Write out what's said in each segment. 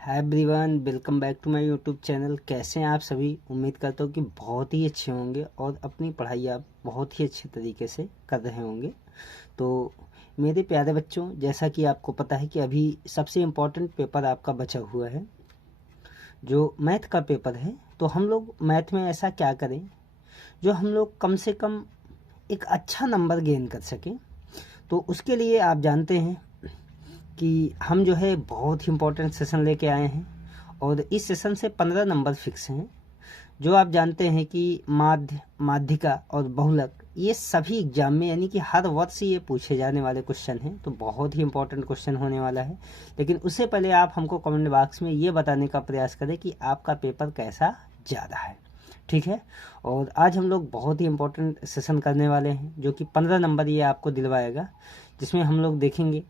Hi everyone, welcome back to my YouTube channel. कैसे हैं आप सभी? उम्मीद करता हूँ कि बहुत ही अच्छे होंगे और अपनी पढ़ाई आप बहुत ही अच्छे तरीके से कर रहे होंगे। तो मेरे प्यारे बच्चों, जैसा कि आपको पता है कि अभी सबसे इम्पोर्टेंट पेपर आपका बचा हुआ है, जो मैथ का पेपर है। तो हम लोग मैथ में ऐसा क्या करें जो हम लोग कम से कम एक अच्छा नंबर गेन कर सकें। तो उसके लिए आप जानते हैं कि हम जो है बहुत ही इम्पोर्टेंट सेशन लेके आए हैं और इस सेशन से 15 नंबर फिक्स हैं। जो आप जानते हैं कि माध्यिका और बहुलक ये सभी एग्जाम में यानी कि हर वर्ष ये पूछे जाने वाले क्वेश्चन हैं। तो बहुत ही इम्पोर्टेंट क्वेश्चन होने वाला है। लेकिन उससे पहले आप हमको कमेंट बॉक्स में ये बताने का प्रयास करें कि आपका पेपर कैसा जा रहा है, ठीक है। और आज हम लोग बहुत ही इम्पोर्टेंट सेशन करने वाले हैं जो कि 15 नंबर ये आपको दिलवाएगा, जिसमें हम लोग देखेंगे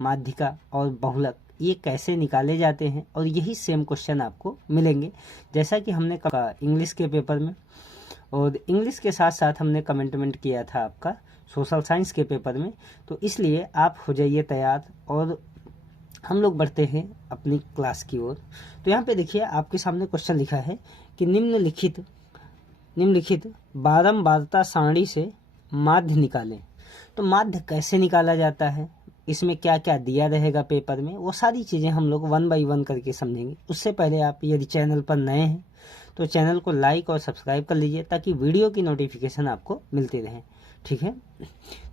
माध्यिका और बहुलक ये कैसे निकाले जाते हैं और यही सेम क्वेश्चन आपको मिलेंगे जैसा कि हमने कहा इंग्लिश के पेपर में। और इंग्लिश के साथ साथ हमने कमेंटमेंट किया था आपका सोशल साइंस के पेपर में। तो इसलिए आप हो जाइए तैयार और हम लोग बढ़ते हैं अपनी क्लास की ओर। तो यहाँ पे देखिए आपके सामने क्वेश्चन लिखा है कि निम्नलिखित बारंबारता सारणी से माध्य निकालें। तो माध्य कैसे निकाला जाता है, इसमें क्या क्या दिया रहेगा पेपर में, वो सारी चीज़ें हम लोग 1 बाय 1 करके समझेंगे। उससे पहले आप यदि चैनल पर नए हैं तो चैनल को लाइक और सब्सक्राइब कर लीजिए ताकि वीडियो की नोटिफिकेशन आपको मिलती रहे, ठीक है। तो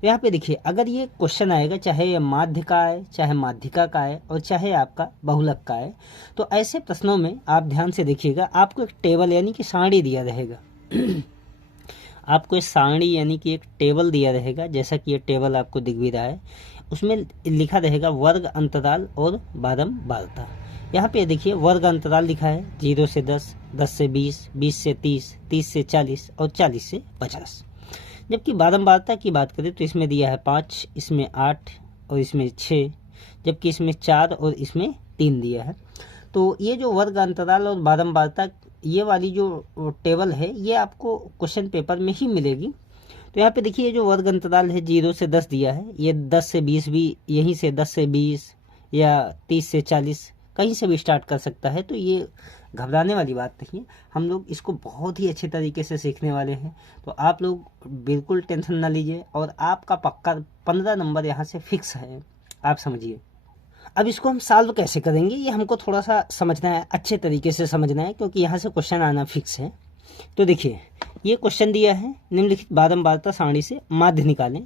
यहाँ पे देखिए, अगर ये क्वेश्चन आएगा चाहे ये माध्य का आए, चाहे माध्यिका का आए और चाहे आपका बहुलक का आए, तो ऐसे प्रश्नों में आप ध्यान से देखिएगा, आपको एक टेबल यानी कि सारणी दिया रहेगा आपको एक सारणी यानी कि एक टेबल दिया रहेगा, जैसा कि ये टेबल आपको दिख भी रहा है। उसमें लिखा रहेगा वर्ग अंतराल और बारंबारता। यहाँ पे देखिए वर्ग अंतराल लिखा है 0 से 10, 10 से 20, 20 से 30, 30 से 40 और 40 से 50। जबकि बारंबारता की बात करें तो इसमें दिया है 5, इसमें 8 और इसमें 6, जबकि इसमें 4 और इसमें 3 दिया है। तो ये जो वर्ग अंतराल और बारंबारता ये वाली जो टेबल है ये आपको क्वेश्चन पेपर में ही मिलेगी। तो यहाँ पे देखिए जो वर्ग अंतराल है 0 से 10 दिया है, ये 10 से 20 भी यहीं से 10 से 20 या 30 से 40 कहीं से भी स्टार्ट कर सकता है। तो ये घबराने वाली बात नहीं है, हम लोग इसको बहुत ही अच्छे तरीके से सीखने वाले हैं। तो आप लोग बिल्कुल टेंशन ना लीजिए और आपका पक्का 15 नंबर यहाँ से फिक्स है, आप समझिए। अब इसको हम सॉल्व कैसे करेंगे ये हमको थोड़ा सा समझना है, अच्छे तरीके से समझना है, क्योंकि यहाँ से क्वेश्चन आना फिक्स है। तो देखिए ये क्वेश्चन दिया है निम्नलिखित बारंबारता सारणी से माध्य निकालें,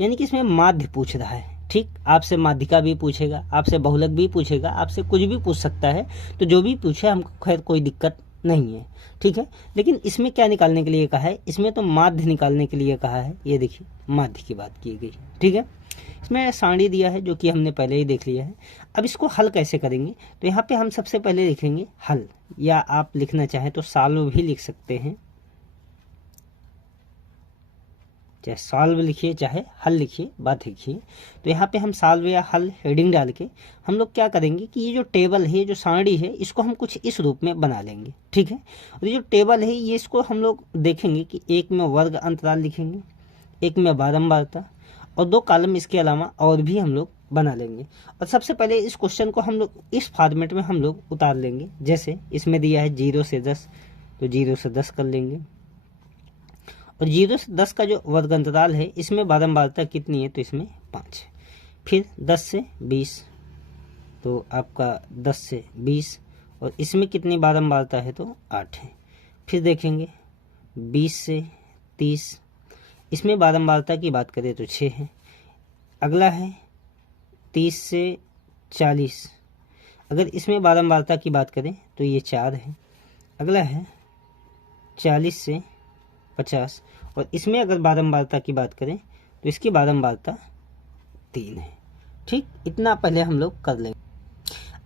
यानी कि इसमें माध्य पूछ रहा है, ठीक। आपसे माध्यिका भी पूछेगा, आपसे बहुलक भी पूछेगा, आपसे कुछ भी पूछ सकता है। तो जो भी पूछे हमको खैर कोई दिक्कत नहीं है, ठीक है। लेकिन इसमें क्या निकालने के लिए कहा है, इसमें तो माध्य निकालने के लिए कहा है। ये देखिए माध्य की बात की गई, ठीक है। इसमें सारणी दिया है जो कि हमने पहले ही देख लिया है। अब इसको हल कैसे करेंगे, तो यहाँ पे हम सबसे पहले लिखेंगे हल, या आप लिखना चाहें तो सॉल्व भी लिख सकते हैं। चाहे सॉल्व लिखिए चाहे हल लिखिए, बात लिखिए। तो यहाँ पे हम सॉल्व या हल हेडिंग डाल के हम लोग क्या करेंगे कि ये जो टेबल है, जो सारणी है, इसको हम कुछ इस रूप में बना लेंगे, ठीक है। और ये जो टेबल है ये इसको हम लोग देखेंगे कि एक में वर्ग अंतराल लिखेंगे, एक में बारंबारता, और 2 कॉलम इसके अलावा और भी हम लोग बना लेंगे। और सबसे पहले इस क्वेश्चन को हम लोग इस फॉर्मेट में हम लोग उतार लेंगे। जैसे इसमें दिया है 0 से 10, तो 0 से 10 कर लेंगे। और 0 से 10 का जो वर्ग अंतराल है इसमें बारंबारता कितनी है, तो इसमें 5 है। फिर 10 से 20, तो आपका 10 से 20, और इसमें कितनी बारंबारता है, तो 8 है। फिर देखेंगे 20 से 30, इसमें बारंबारता की बात करें तो 6 है। अगला है 30 से 40, अगर इसमें बारंबारता की बात करें तो ये 4 है। अगला है 40 से 50, और इसमें अगर बारंबारता की बात करें तो इसकी बारंबारता 3 है, ठीक। इतना पहले हम लोग कर लेंगे।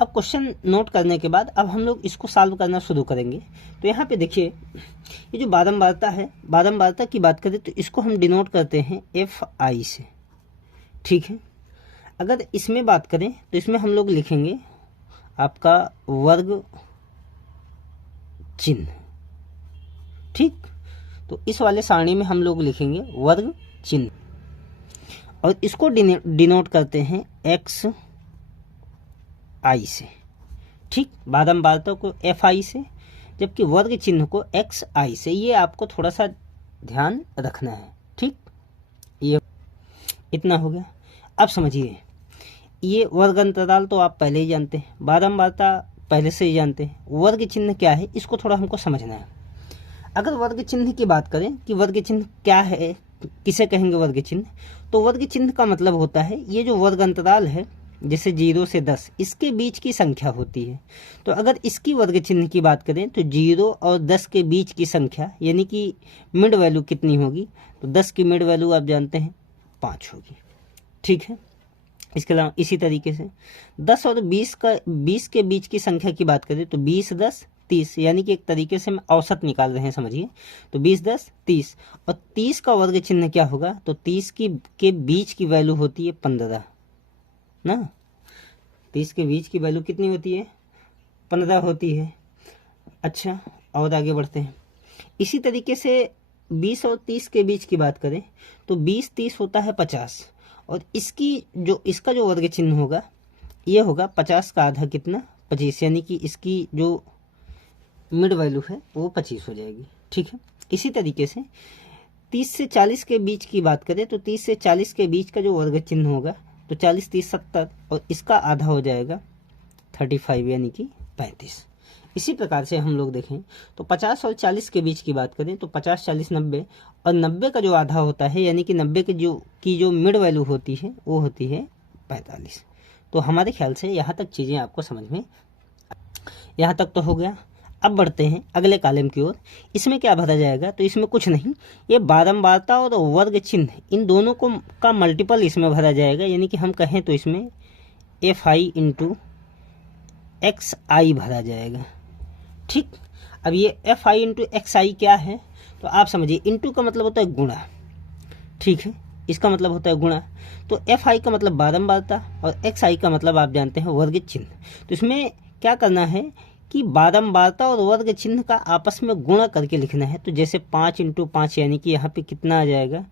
अब क्वेश्चन नोट करने के बाद अब हम लोग इसको सॉल्व करना शुरू करेंगे। तो यहाँ पे देखिए ये जो बारंबारता है, बारंबारता की बात करें तो इसको हम डिनोट करते हैं FI से, ठीक है। अगर इसमें बात करें तो इसमें हम लोग लिखेंगे आपका वर्ग चिन्ह, ठीक। तो इस वाले सारणी में हम लोग लिखेंगे वर्ग चिन्ह, और इसको डिनोट करते हैं XI से, ठीक, बारम बारता को एफ आई से, जबकि वर्ग चिन्ह को एक्स आई से। ये आपको थोड़ा सा ध्यान रखना है। ठीक, ये इतना हो गया। अब समझिए, ये वर्ग अंतराल तो आप पहले ही जानते हैं, बारम बारता पहले से ही जानते हैं। वर्ग चिन्ह क्या है, इसको थोड़ा हमको समझना है। अगर वर्ग चिन्ह की बात करें कि वर्ग चिन्ह क्या है, किसे कहेंगे वर्ग चिन्ह, तो वर्ग चिन्ह का मतलब होता है ये जो वर्ग अंतराल है, जैसे 0 से 10, इसके बीच की संख्या होती है। तो अगर इसकी वर्ग चिन्ह की बात करें तो 0 और 10 के बीच की संख्या, यानी कि मिड वैल्यू कितनी होगी, तो 10 की मिड वैल्यू आप जानते हैं 5 होगी। ठीक है, इसके अलावा इसी तरीके से 10 और 20 के बीच की संख्या की बात करें तो 20 10 30, यानी कि एक तरीके से हम औसत निकाल रहे हैं, समझिए। तो 20 10 30, और 30 का वर्ग चिन्ह क्या होगा, तो 30 के बीच की वैल्यू होती है 15 ना। 30 के बीच की वैल्यू कितनी होती है, 15 होती है। अच्छा, और आगे बढ़ते हैं। इसी तरीके से 20 और 30 के बीच की बात करें तो 20 30 होता है 50, और इसका जो वर्ग चिन्ह होगा ये होगा 50 का आधा कितना, 25, यानी कि इसकी जो मिड वैल्यू है वो 25 हो जाएगी। ठीक है, इसी तरीके से 30 से 40 के बीच की बात करें तो 30 से 40 के बीच का जो वर्ग चिन्ह होगा तो 40 30 70, और इसका आधा हो जाएगा 35, यानी कि 35। इसी प्रकार से हम लोग देखें तो 50 और 40 के बीच की बात करें तो 50 40 90, और 90 का जो आधा होता है, यानी कि 90 की जो मिड वैल्यू होती है वो होती है 45। तो हमारे ख्याल से यहाँ तक चीज़ें आपको समझ में, यहाँ तक तो हो गया। अब बढ़ते हैं अगले कॉलम की ओर। इसमें क्या भरा जाएगा, तो इसमें कुछ नहीं, ये बारंबारता और वर्ग चिन्ह इन दोनों को का मल्टीपल इसमें भरा जाएगा, यानी कि हम कहें तो इसमें एफ आई इंटू एक्स आई भरा जाएगा। ठीक, अब ये एफ आई इंटू एक्स आई क्या है, तो आप समझिए, इंटू का मतलब होता है गुणा। ठीक है, इसका मतलब होता है गुणा। तो एफ आई का मतलब बारंबारता और एक्स आई का मतलब आप जानते हैं वर्ग चिन्ह। तो इसमें क्या करना है कि बारंबारता और वर्ग चिन्ह का आपस में गुणा करके लिखना है। तो जैसे 5 इंटू 5, यानी कि यहाँ पे कितना आ जाएगा,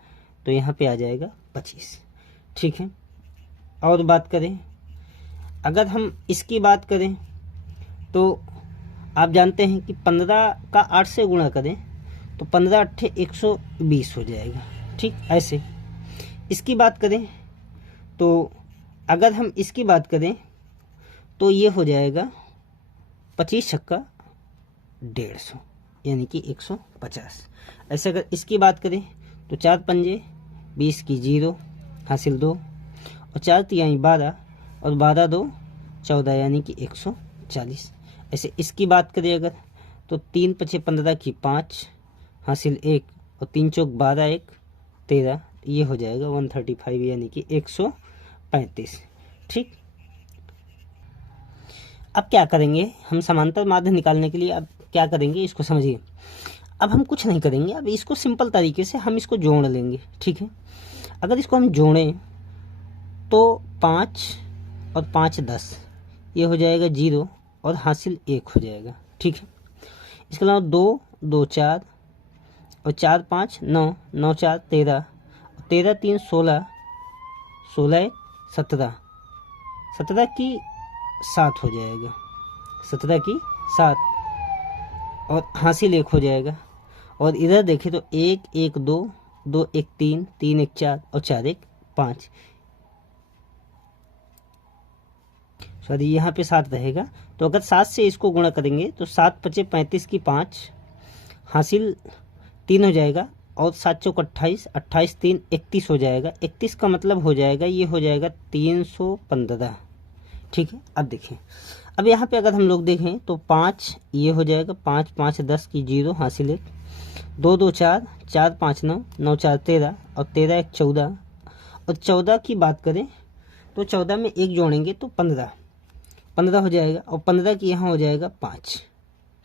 तो यहाँ पे आ जाएगा 25। ठीक है, और बात करें, अगर हम इसकी बात करें तो आप जानते हैं कि 15 का 8 से गुणा करें तो 15 8 120 हो जाएगा। ठीक, ऐसे इसकी बात करें तो अगर हम इसकी बात करें तो ये हो जाएगा 25 छक्का 150, यानी कि 150। ऐसे अगर इसकी बात करें तो 4 पंजे 20 की 0 हासिल 2, और 4 तिहाई 12, और 12 2 14, यानी कि 140। ऐसे इसकी बात करें अगर तो 3 पचे 15 की 5 हासिल 1, और 3 चौक 12 1 13, ये हो जाएगा 135, यानी कि 135। ठीक, अब क्या करेंगे हम समांतर माध्य निकालने के लिए, अब क्या करेंगे इसको समझिए। अब हम कुछ नहीं करेंगे, अब इसको सिंपल तरीके से हम इसको जोड़ लेंगे। ठीक है, अगर इसको हम जोड़ें तो 5 और 5 10, ये हो जाएगा 0, और हासिल 1 हो जाएगा। ठीक है, इसके अलावा 2 2 4, और 4 5 9 9 4 13, 13 3 16, 16 1 17, 17 की 7 हो जाएगा, 17 की 7, और हासिल 1 हो जाएगा। और इधर देखें तो 1 1 2 2 1 3 3 1 4, और 4 1 5, सॉरी यहाँ पे 7 रहेगा। तो अगर 7 से इसको गुणा करेंगे तो 7 पचे 35 की 5 हासिल 3 हो जाएगा, और 7 चौक 28 28 3 31 हो जाएगा। 31 का मतलब हो जाएगा, ये हो जाएगा 315। ठीक है, अब देखें, अब यहाँ पे अगर हम लोग देखें तो 5 ये हो जाएगा, 5 5 10 की 0 हासिल 1, 2 2 4 4 5 9 9 4 13, और 13 1 14, और 14 की बात करें तो 14 में 1 जोड़ेंगे तो 15 हो जाएगा, और 15 की यहाँ हो जाएगा 5।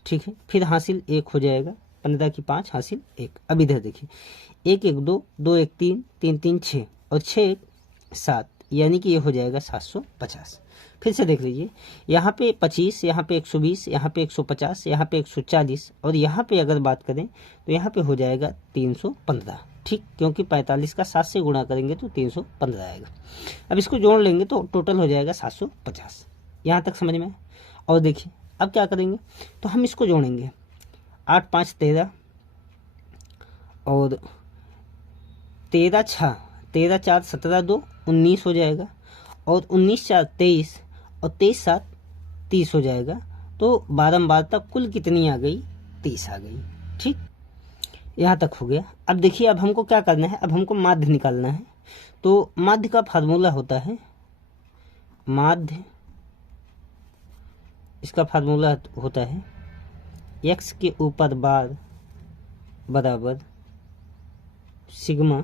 ठीक है, फिर हासिल 1 हो जाएगा, 15 की 5 हासिल 1। अब इधर देखिए, 1 1 2 2 1 3 3 3 6, और 6 1 7, यानी कि ये हो जाएगा 750। फिर से देख लीजिए, यहाँ पे 25, यहाँ पे 120, यहाँ पे 150, यहाँ पे 140, और यहाँ पे अगर बात करें तो यहाँ पे हो जाएगा 315। ठीक, क्योंकि 45 का 7 से गुणा करेंगे तो 315 आएगा। अब इसको जोड़ लेंगे तो टोटल हो जाएगा 750। यहाँ तक समझ में। और देखिए अब क्या करेंगे, तो हम इसको जोड़ेंगे, 8 5 13 और 13 6 13 4 17 2 19 हो जाएगा, और 19 4 23 और 23 7 30 हो जाएगा। तो बारंबारता कुल कितनी आ गई, 30 आ गई। ठीक, यहाँ तक हो गया। अब देखिए अब हमको क्या करना है, अब हमको माध्य निकालना है। तो माध्य का फार्मूला होता है, माध्य इसका फार्मूला होता है x के ऊपर बार बराबर सिग्मा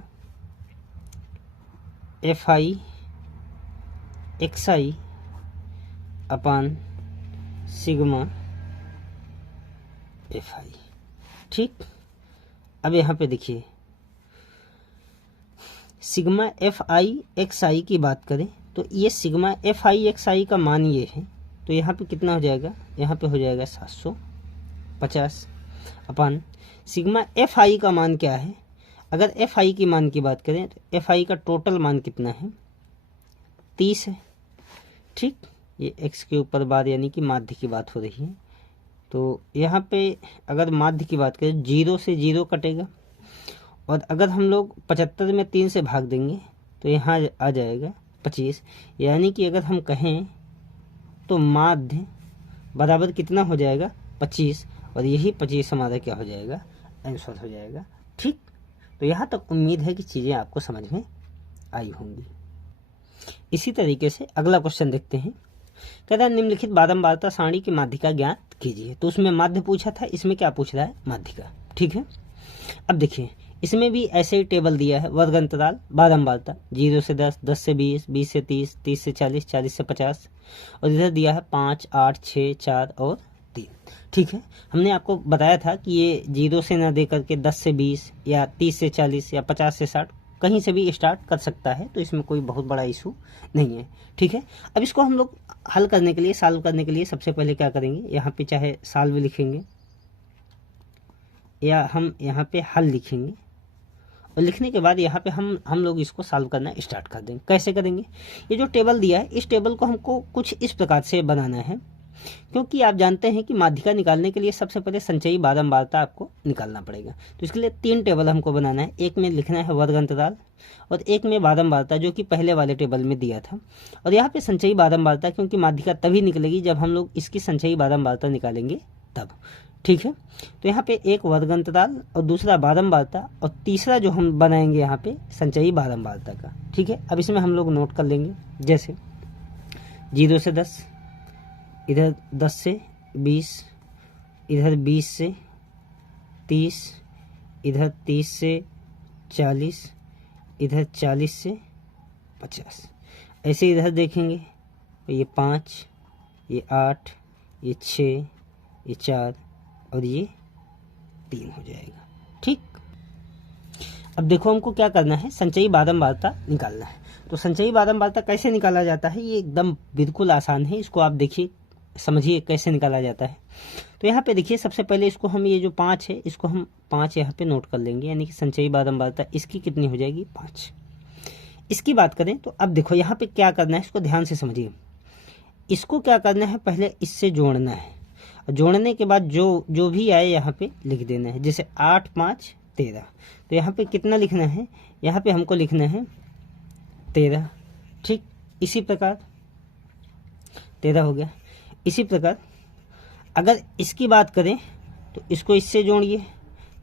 FI XI अपान सिग्मा FI। ठीक, अब यहाँ पे देखिए सिग्मा FI XI की बात करें तो ये सिग्मा FI XI का मान ये है, तो यहाँ पे कितना हो जाएगा, यहाँ पे हो जाएगा 750 अपान सिग्मा FI का मान क्या है। अगर FI की मान की बात करें तो FI का टोटल मान कितना है, 30 है। ठीक, ये x के ऊपर बार यानी कि माध्य की बात हो रही है। तो यहाँ पे अगर माध्य की बात करें 0 से 0 कटेगा, और अगर हम लोग 75 में 3 से भाग देंगे तो यहाँ आ जाएगा 25, यानी कि अगर हम कहें तो माध्य बराबर कितना हो जाएगा, 25, और यही 25 हमारा क्या हो जाएगा, आंसर हो जाएगा। ठीक, तो यहाँ तक उम्मीद है कि चीज़ें आपको समझ में आई होंगी। इसी तरीके से अगला क्वेश्चन देखते हैं। कहता है निम्नलिखित बारंबारता सारणी की माध्यिका ज्ञात कीजिए। तो उसमें माध्य पूछा था, इसमें क्या पूछ रहा है, माध्यिका। ठीक है, अब देखिए इसमें भी ऐसे ही टेबल दिया है, वर्ग अंतराल बारंबारता 0 से 10, 10 से 20, 20 से 30, 30 से 40, 40 से 50, और इधर दिया है 5, 8, 6, 4 और 3। ठीक है, हमने आपको बताया था कि ये 0 से ना दे करके 10 से 20 या 30 से 40 या 50 से 60 कहीं से भी स्टार्ट कर सकता है, तो इसमें कोई बहुत बड़ा इशू नहीं है। ठीक है, अब इसको हम लोग हल करने के लिए, सॉल्व करने के लिए सबसे पहले क्या करेंगे, यहाँ पे चाहे सॉल्व लिखेंगे या हम यहाँ पे हल लिखेंगे, और लिखने के बाद यहाँ पे हम लोग इसको सॉल्व करना स्टार्ट कर देंगे। कैसे करेंगे, ये जो टेबल दिया है इस टेबल को हमको कुछ इस प्रकार से बनाना है, क्योंकि आप जानते हैं कि माध्यिका निकालने के लिए सबसे पहले संचयी बारंबारता आपको निकालना पड़ेगा। तो इसके लिए 3 टेबल हमको बनाना है, एक में लिखना है वर्ग अंतराल और एक में बारंबारता जो कि पहले वाले टेबल में दिया था, और यहाँ पे संचयी बारंबारता, क्योंकि माध्यिका तभी निकलेगी जब हम लोग इसकी संचयी बारंबारता निकालेंगे तब। ठीक है, तो यहाँ पे एक वर्ग अंतराल और दूसरा बारंबारता और तीसरा जो हम बनाएंगे यहाँ पे संचयी बारंबारता का। ठीक है, अब इसमें हम लोग नोट कर लेंगे, जैसे 0 से 10, इधर 10 से 20, इधर 20 से 30, इधर 30 से 40, इधर 40 से 50। ऐसे इधर देखेंगे ये 5, ये 8, ये 6, ये 4 और ये 3 हो जाएगा। ठीक, अब देखो हमको क्या करना है, संचयी बारंबारता निकालना है। तो संचयी बारंबारता कैसे निकाला जाता है, ये एकदम बिल्कुल आसान है, इसको आप देखिए समझिए कैसे निकाला जाता है। तो यहाँ पे देखिए सबसे पहले इसको हम, ये जो 5 है इसको हम 5 यहाँ पे नोट कर लेंगे, यानी कि संचयी बारंबारता इसकी कितनी हो जाएगी, 5। इसकी बात करें तो अब देखो यहाँ पे क्या करना है, इसको ध्यान से समझिए। इसको क्या करना है, पहले इससे जोड़ना है, जोड़ने के बाद जो भी आए यहाँ पे लिख देना है। जैसे 8 5 13, तो यहाँ पे कितना लिखना है, यहाँ पे हमको लिखना है 13। ठीक, इसी प्रकार 13 हो गया। इसी प्रकार अगर इसकी बात करें तो इसको इससे जोड़िए,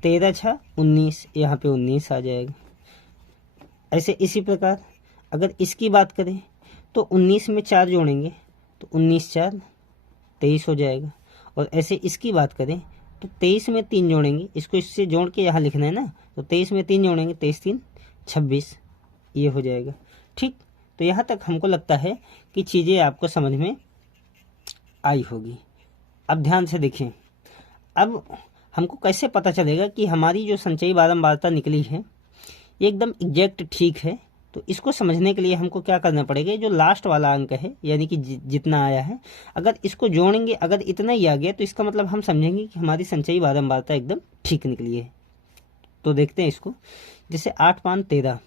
13 6 19, यहाँ पे 19 आ जाएगा। ऐसे इसी प्रकार अगर इसकी बात करें तो 19 में 4 जोड़ेंगे तो 19 4 23 हो जाएगा। और ऐसे इसकी बात करें तो 23 में 3 जोड़ेंगे, इसको इससे जोड़ के यहाँ लिखना है ना, तो 23 में 3 जोड़ेंगे, 23 3 26, ये हो जाएगा। ठीक, तो यहाँ तक हमको लगता है कि चीज़ें आपको समझ में आई होगी। अब ध्यान से देखें, अब हमको कैसे पता चलेगा कि हमारी जो संचयी बारंबारता निकली है ये एकदम एग्जैक्ट ठीक है। तो इसको समझने के लिए हमको क्या करना पड़ेगा, जो लास्ट वाला अंक है यानी कि जितना आया है, अगर इसको जोड़ेंगे, अगर इतना ही आ गया तो इसका मतलब हम समझेंगे कि हमारी संचयी बारंबारता एकदम ठीक निकली है। तो देखते हैं इसको, जैसे 8 5 13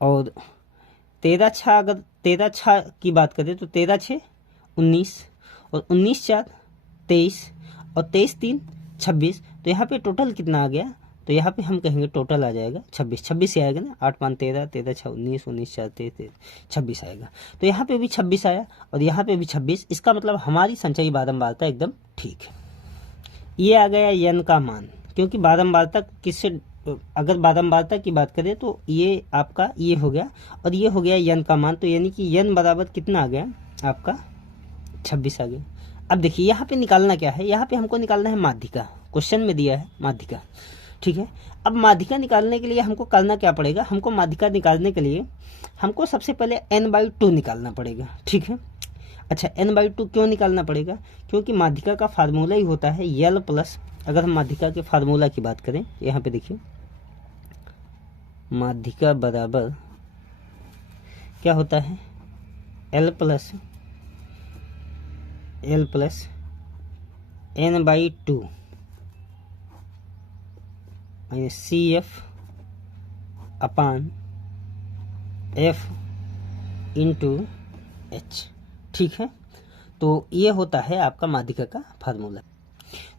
और 13 6, अगर 13 6 की बात करें तो 13 6 19, और 19×4 23 और 23×3 26। तो यहाँ पे टोटल कितना आ गया, तो यहाँ पे हम कहेंगे टोटल आ जाएगा 26। 26 से आएगा ना, 8 5 13, 13 6 19, 19 4 13, 26 आएगा। तो यहाँ पे भी 26 आया और यहाँ पे भी 26। इसका मतलब हमारी संचयी बारंबारता एकदम ठीक है। ये आ गया n का मान, क्योंकि बारंबारता किससे, अगर बारंबारता की बात करें तो ये आपका ये हो गया और ये हो गया n का मान। तो यानी कि n बराबर कितना आ गया आपका 26 आ गया। अब देखिए यहाँ पे निकालना क्या है, यहाँ पे हमको निकालना है माध्यिका। क्वेश्चन में दिया है माध्यिका, ठीक है। अब माध्यिका निकालने के लिए हमको करना क्या पड़ेगा, हमको माध्यिका निकालने के लिए हमको सबसे पहले n/2 निकालना पड़ेगा, ठीक है। अच्छा, n/2 क्यों निकालना पड़ेगा, क्योंकि माध्यिका का फार्मूला ही होता है l प्लस, अगर हम माध्यिका के फार्मूला की बात करें यहाँ पे देखिए, माध्यिका बराबर क्या होता है l प्लस n/2 CF अपान F इंटू H, ठीक है। तो ये होता है आपका माध्यिका का फार्मूला।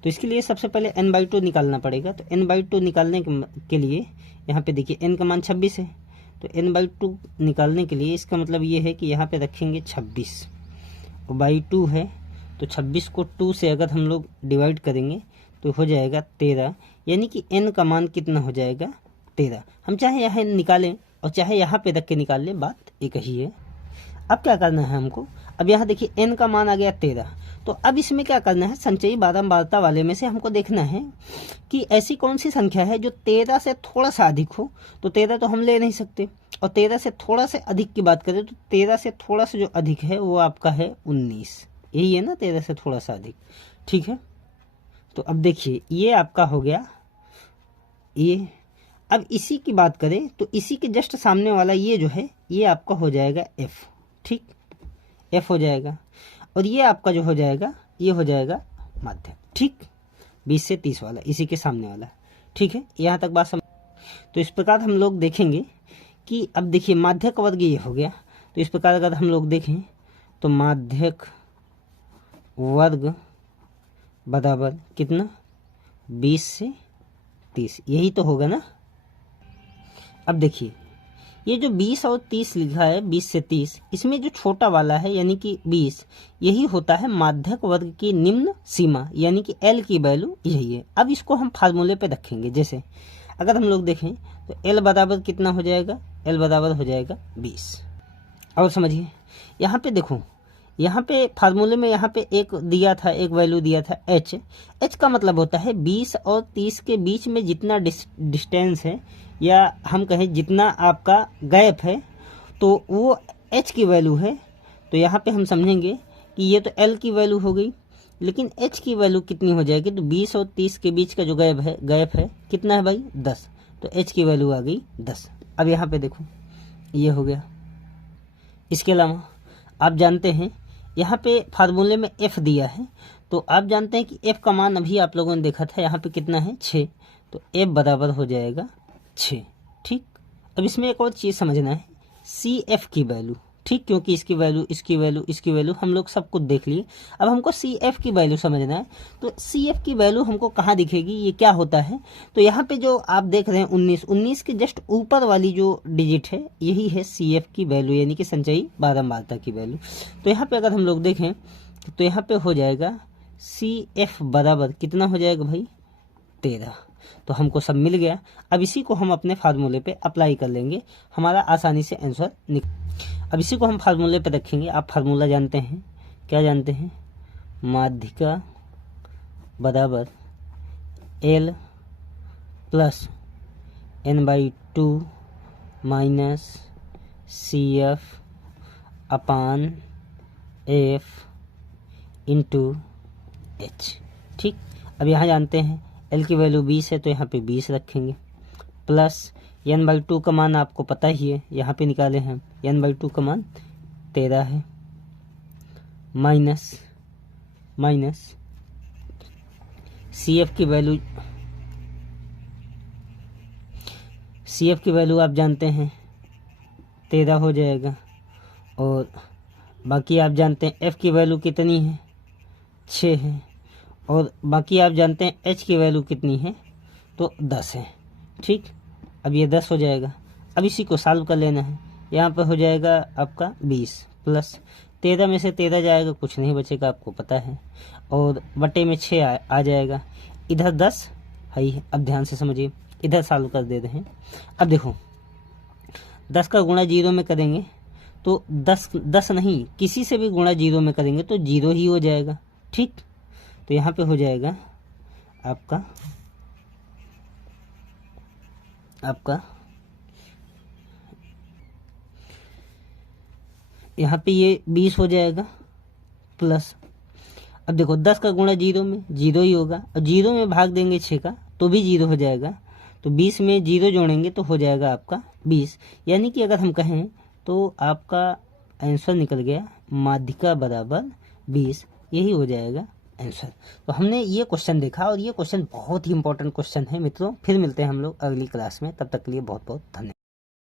तो इसके लिए सबसे पहले n/2 निकालना पड़ेगा। तो n/2 निकालने के लिए यहाँ पे देखिए n का मान 26 है, तो n/2 निकालने के लिए इसका मतलब ये है कि यहाँ पे रखेंगे 26 और /2 है, तो 26 को 2 से अगर हम लोग डिवाइड करेंगे तो हो जाएगा 13, यानी कि n का मान कितना हो जाएगा 13। हम चाहे यहाँ निकालें और चाहे यहाँ पे रख के निकाल लें, बात एक ही है। अब क्या करना है हमको, अब यहाँ देखिए n का मान आ गया 13। तो अब इसमें क्या करना है, संचयी बारंबारता वाले में से हमको देखना है कि ऐसी कौन सी संख्या है जो 13 से थोड़ा सा अधिक हो। तो 13 तो हम ले नहीं सकते, और 13 से थोड़ा से अधिक की बात करें तो 13 से थोड़ा सा जो अधिक है वो आपका है 19, यही है ना 13 से थोड़ा सा अधिक, ठीक है। तो अब देखिए ये आपका हो गया ये। अब इसी की बात करें तो इसी के जस्ट सामने वाला ये जो है ये आपका हो जाएगा f, ठीक, f हो जाएगा। और ये आपका जो हो जाएगा ये हो जाएगा माध्य, ठीक, 20 से 30 वाला, इसी के सामने वाला, ठीक है। यहाँ तक बात समझ। तो इस प्रकार हम लोग देखेंगे कि अब देखिए माध्यक वर्ग ये हो गया। तो इस प्रकार अगर हम लोग देखें तो माध्यक वर्ग बराबर कितना 20 से 30, यही तो होगा ना। अब देखिए ये जो 20 और 30 लिखा है 20 से 30, इसमें जो छोटा वाला है यानी कि 20, यही होता है माध्यक वर्ग की निम्न सीमा, यानी कि L की वैल्यू यही है। अब इसको हम फार्मूले पे रखेंगे। जैसे अगर हम लोग देखें तो L बराबर कितना हो जाएगा, L बराबर हो जाएगा 20। और समझिए यहाँ पे देखो, यहाँ पे फार्मूले में यहाँ पे एक दिया था, एक वैल्यू दिया था h का मतलब होता है 20 और 30 के बीच में जितना डिस्टेंस है, या हम कहें जितना आपका गैप है, तो वो h की वैल्यू है। तो यहाँ पे हम समझेंगे कि ये तो l की वैल्यू हो गई, लेकिन h की वैल्यू कितनी हो जाएगी, तो 20 और 30 के बीच का जो गैप है कितना है भाई 10, तो h की वैल्यू आ गई 10। अब यहाँ पे देखो ये हो गया। इसके अलावा आप जानते हैं यहाँ पे फार्मूले में f दिया है, तो आप जानते हैं कि f का मान अभी आप लोगों ने देखा था यहाँ पे कितना है 6, तो f बराबर हो जाएगा 6, ठीक। अब इसमें एक और चीज़ समझना है, CF की वैल्यू, ठीक, क्योंकि इसकी वैल्यू इसकी वैल्यू इसकी वैल्यू हम लोग सब कुछ देख लिए। अब हमको CF की वैल्यू समझना है। तो CF की वैल्यू हमको कहाँ दिखेगी, ये क्या होता है, तो यहाँ पे जो आप देख रहे हैं 19 के जस्ट ऊपर वाली जो डिजिट है यही है CF की वैल्यू, यानी कि संचयी बारंबारता की वैल्यू। तो यहाँ पे अगर हम लोग देखें तो यहाँ पे हो जाएगा CF बराबर कितना हो जाएगा भाई 13। तो हमको सब मिल गया। अब इसी को हम अपने फार्मूले पे अप्लाई कर लेंगे, हमारा आसानी से आंसर अब इसी को हम फार्मूले पे रखेंगे। आप फार्मूला जानते हैं, क्या जानते हैं, माध्यिका बराबर L plus n/2 minus CF अपान F इंटू H, ठीक। अब यहाँ जानते हैं L की वैल्यू 20 है, तो यहाँ पे 20 रखेंगे, प्लस n/2 का मान आपको पता ही है, यहाँ पे निकाले हैं, n/2 का मान 13 है, माइनस CF की वैल्यू आप जानते हैं 13 हो जाएगा, और बाकी आप जानते हैं F की वैल्यू कितनी है 6 है, और बाकी आप जानते हैं h की वैल्यू कितनी है, तो 10 है। ठीक, अब ये 10 हो जाएगा। अब इसी को सॉल्व कर लेना है। यहाँ पर हो जाएगा आपका 20 प्लस 13 में से 13 जाएगा, कुछ नहीं बचेगा, आपको पता है, और बटे में 6 आ जाएगा। इधर 10 है, अब ध्यान से समझिए, इधर सॉल्व कर दे रहे हैं। अब देखो 10 का गुणा 0 में करेंगे तो 10 नहीं, किसी से भी गुणा 0 में करेंगे तो 0 ही हो जाएगा। ठीक, तो यहाँ पे हो जाएगा आपका यहाँ पे ये 20 हो जाएगा प्लस, अब देखो 10 का गुणा 0 में 0 ही होगा, और 0 में भाग देंगे 6 का तो भी 0 हो जाएगा, तो 20 में 0 जोड़ेंगे तो हो जाएगा आपका 20। यानी कि अगर हम कहें तो आपका आंसर निकल गया माध्यिका बराबर 20, यही हो जाएगा आंसर। तो हमने ये क्वेश्चन देखा, और ये क्वेश्चन बहुत ही इंपॉर्टेंट क्वेश्चन है मित्रों। फिर मिलते हैं हम लोग अगली क्लास में, तब तक के लिए बहुत बहुत धन्यवाद।